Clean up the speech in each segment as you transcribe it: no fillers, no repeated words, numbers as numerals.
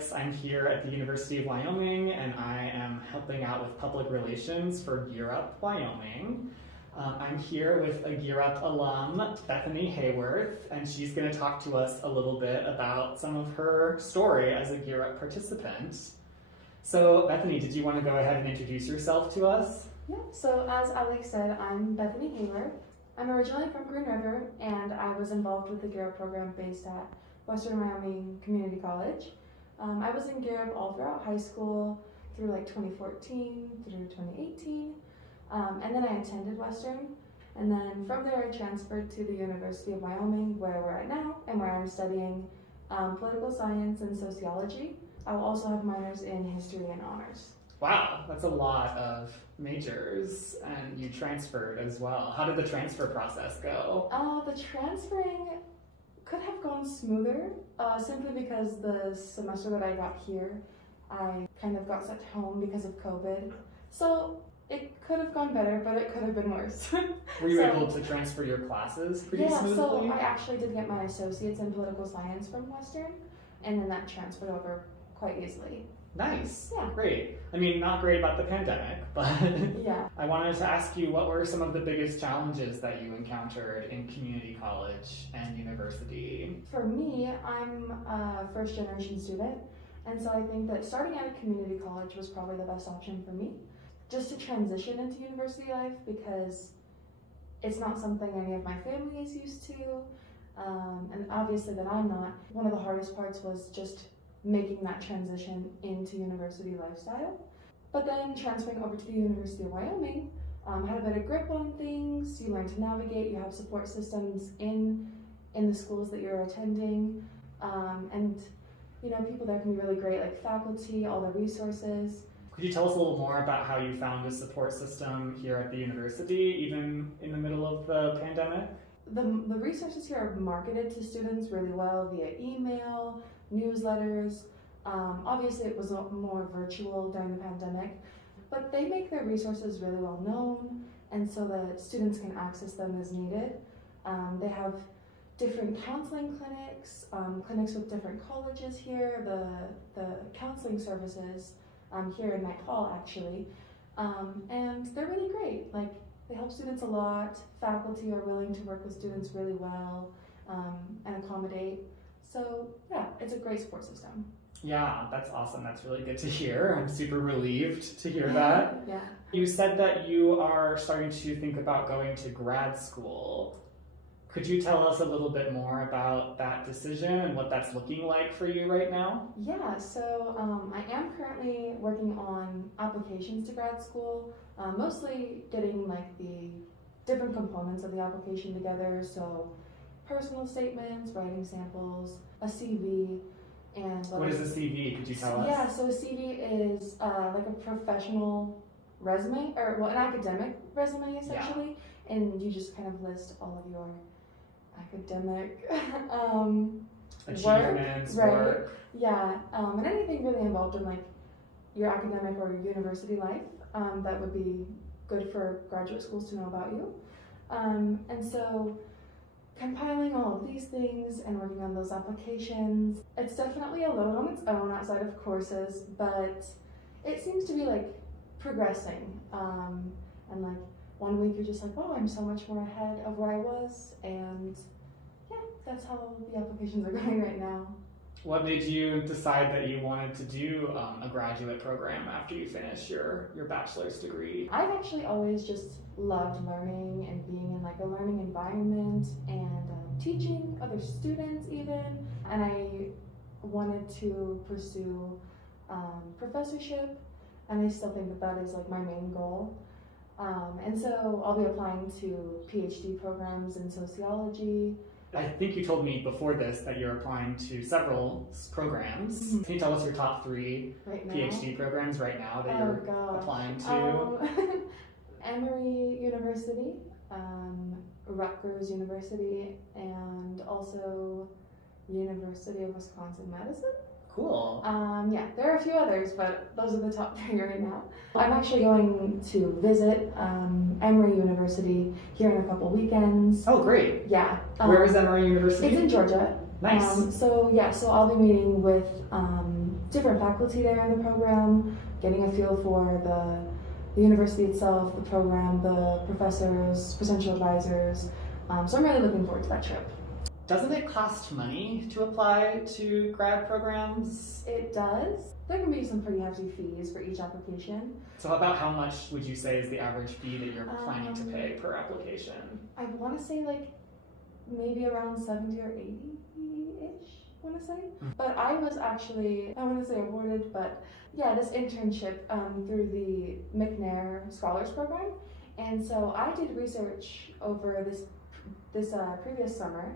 Alex. I'm here at the University of Wyoming, and I am helping out with public relations for gearup Wyoming. I'm here with a gearup alum, Bethany Haworth, and she's going to talk to us a little bit about some of her story as a gearup participant. So, Bethany, did you want to go ahead and introduce yourself to us? Yeah, so as Alex said, I'm Bethany Haworth. I'm originally from Green River, and I was involved with the gearup program based at Western Wyoming Community College. I was in gearup all throughout high school, through like 2014 through 2018, and then I attended Western, and then from there I transferred to the University of Wyoming, where we're at now, and where I'm studying political science and sociology. I'll also have minors in history and honors. Wow, that's a lot of majors, and you transferred as well. How did the transfer process go? The transferring could have gone smoother, simply because the semester that I got here, I kind of got sent home because of COVID. So it could have gone better, but it could have been worse. Were you able to transfer your classes pretty smoothly? So I actually did get my associates in political science from Western, and then that transferred over quite easily. Nice. Yeah. Great. I mean, not great about the pandemic, but yeah. I wanted to ask you, what were some of the biggest challenges that you encountered in community college and university? For me, I'm a first generation student, and so I think that starting at a community college was probably the best option for me, just to transition into university life, because it's not something any of my family is used to, and obviously that I'm not. One of the hardest parts was just making that transition into university lifestyle. But then transferring over to the University of Wyoming, had a better grip on things. You learn to navigate, you have support systems in the schools that you're attending, and you know, people there can be really great, like faculty, all the resources. Could you tell us a little more about how you found a support system here at the university, even in the middle of the pandemic? The resources here are marketed to students really well via email, newsletters. Obviously it was more virtual during the pandemic, but they make their resources really well known, and so that students can access them as needed. They have different counseling clinics, clinics with different colleges here, the counseling services here in Knight Hall actually, and they're really great. Like, they help students a lot. Faculty are willing to work with students really well and accommodate. So yeah, it's a great support system. Yeah, that's awesome. That's really good to hear. I'm super relieved to hear that. Yeah. You said that you are starting to think about going to grad school. Could you tell us a little bit more about that decision and what that's looking like for you right now? Yeah, so I am currently working on applications to grad school, mostly getting like the different components of the application together. So personal statements, writing samples, a CV, and what is a CV? Could you tell us? Yeah, so a CV is like a professional resume, or well, an academic resume essentially, and you just kind of list all of your academic achievements, work. Yeah, and anything really involved in like your academic or your university life that would be good for graduate schools to know about you. And so compiling all of these things and working on those applications, it's definitely a load on its own outside of courses, but it seems to be like progressing. And like one week you're just like, oh, I'm so much more ahead of where I was, and yeah, that's how the applications are going right now. What made you decide that you wanted to do a graduate program after you finish your bachelor's degree? I've actually always just loved learning and being in like a learning environment and teaching other students even, and I wanted to pursue professorship, and I still think that that is like my main goal. And so I'll be applying to PhD programs in sociology. I think you told me before this that you're applying to several programs. Mm-hmm. Can you tell us your top 3 PhD programs right now that you're applying to? Emory University, Rutgers University, and also University of Wisconsin-Madison. Cool. Yeah, there are a few others, but those are the top 3 right now. I'm actually going to visit Emory University here in a couple weekends. Oh, great. Yeah. Where is Emory University? It's in Georgia. Nice. So I'll be meeting with different faculty there in the program, getting a feel for the university itself, the program, the professors, potential advisors. So I'm really looking forward to that trip. Doesn't it cost money to apply to grad programs? It does. There can be some pretty hefty fees for each application. So about how much would you say is the average fee that you're planning to pay per application? I want to say like maybe around 70 or 80-ish, I want to say. But I was actually, I want to say awarded, but yeah, this internship through the McNair Scholars program. And so I did research over this previous summer,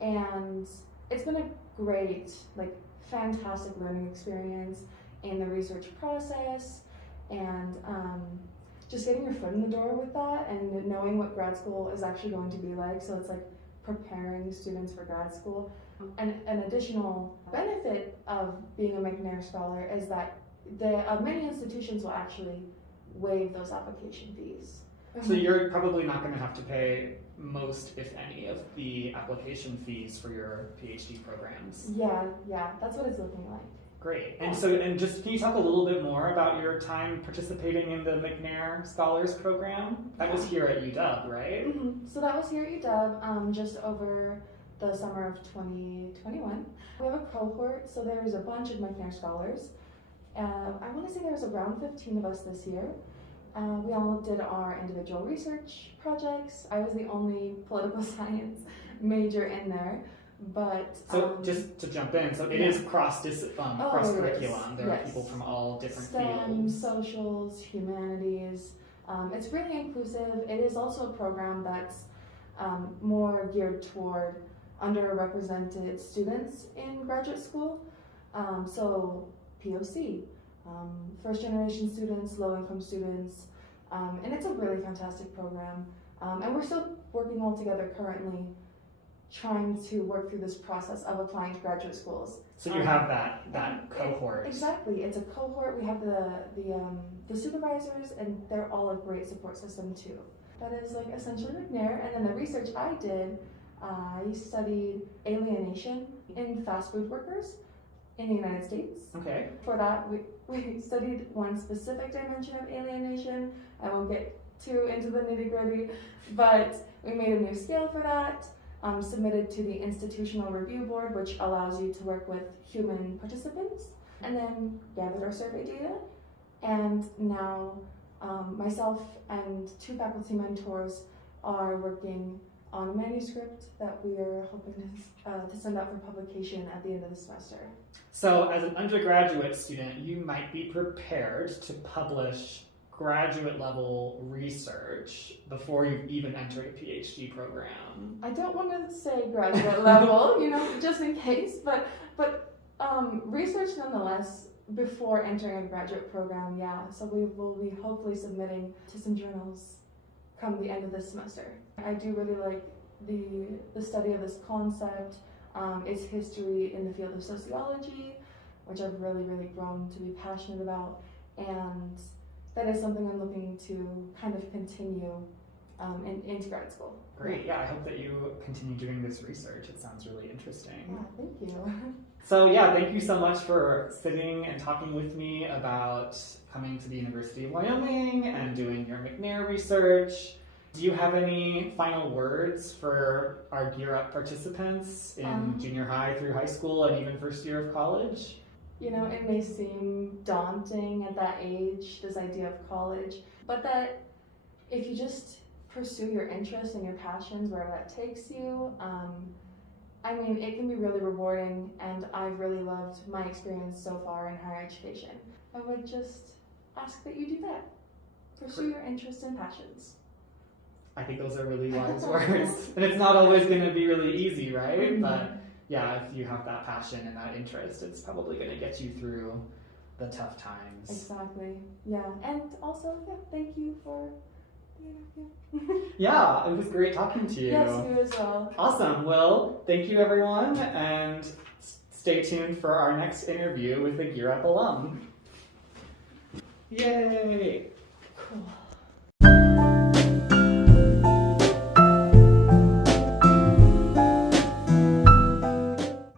and it's been a great, like, fantastic learning experience in the research process, and just getting your foot in the door with that and knowing what grad school is actually going to be like. So it's like preparing students for grad school. And an additional benefit of being a McNair Scholar is that many institutions will actually waive those application fees. So you're probably not going to have to pay most, if any, of the application fees for your PhD programs. Yeah, that's what it's looking like. Great. And just can you talk a little bit more about your time participating in the McNair Scholars program? That was here at UW, right? Mm-hmm. So that was here at UW, just over the summer of 2021. We have a cohort, so there's a bunch of McNair Scholars. I want to say there was around 15 of us this year. We all did our individual research projects. I was the only political science major in there, but... So just to jump in, so it is cross-curriculum. There are people from all different STEM, fields. socials, humanities. It's really inclusive. It is also a program that's more geared toward underrepresented students in graduate school. So POC. First generation students, low income students, and it's a really fantastic program. And we're still working all together currently, trying to work through this process of applying to graduate schools. So you have that cohort. Exactly, it's a cohort. We have the supervisors, and they're all a great support system too. That is like essentially McNair. And then the research I did, I studied alienation in fast food workers in the United States. Okay. For that, we studied one specific dimension of alienation. I won't get too into the nitty-gritty, but we made a new scale for that, submitted to the Institutional Review Board, which allows you to work with human participants, and then gathered our survey data. And now myself and two faculty mentors are working on a manuscript that we are hoping to send out for publication at the end of the semester. So as an undergraduate student, you might be prepared to publish graduate level research before you've even entered a PhD program. I don't want to say graduate level, just in case, but research nonetheless before entering a graduate program, yeah. So we will be hopefully submitting to some journals come the end of this semester. I do really like the study of this concept, its history in the field of sociology, which I've really, really grown to be passionate about, and that is something I'm looking to kind of continue into grad school. Great, yeah, I hope that you continue doing this research. It sounds really interesting. Yeah, thank you. So yeah, thank you so much for sitting and talking with me about coming to the University of Wyoming and doing your McNair research. Do you have any final words for our gearup participants in junior high through high school and even first year of college? It may seem daunting at that age, this idea of college, but that if you just pursue your interests and your passions wherever that takes you, it can be really rewarding, and I've really loved my experience so far in higher education. I would just ask that you do that. Pursue your interests and passions. I think those are really wise words. And it's not always going to be really easy, right? Mm-hmm. But yeah, if you have that passion and that interest, it's probably going to get you through the tough times. Exactly. Yeah. And also, thank you for the interview. Yeah, it was great talking to you. Yes, you as well. Awesome. Well, thank you everyone, and stay tuned for our next interview with a GearUp alum. Yay! Cool.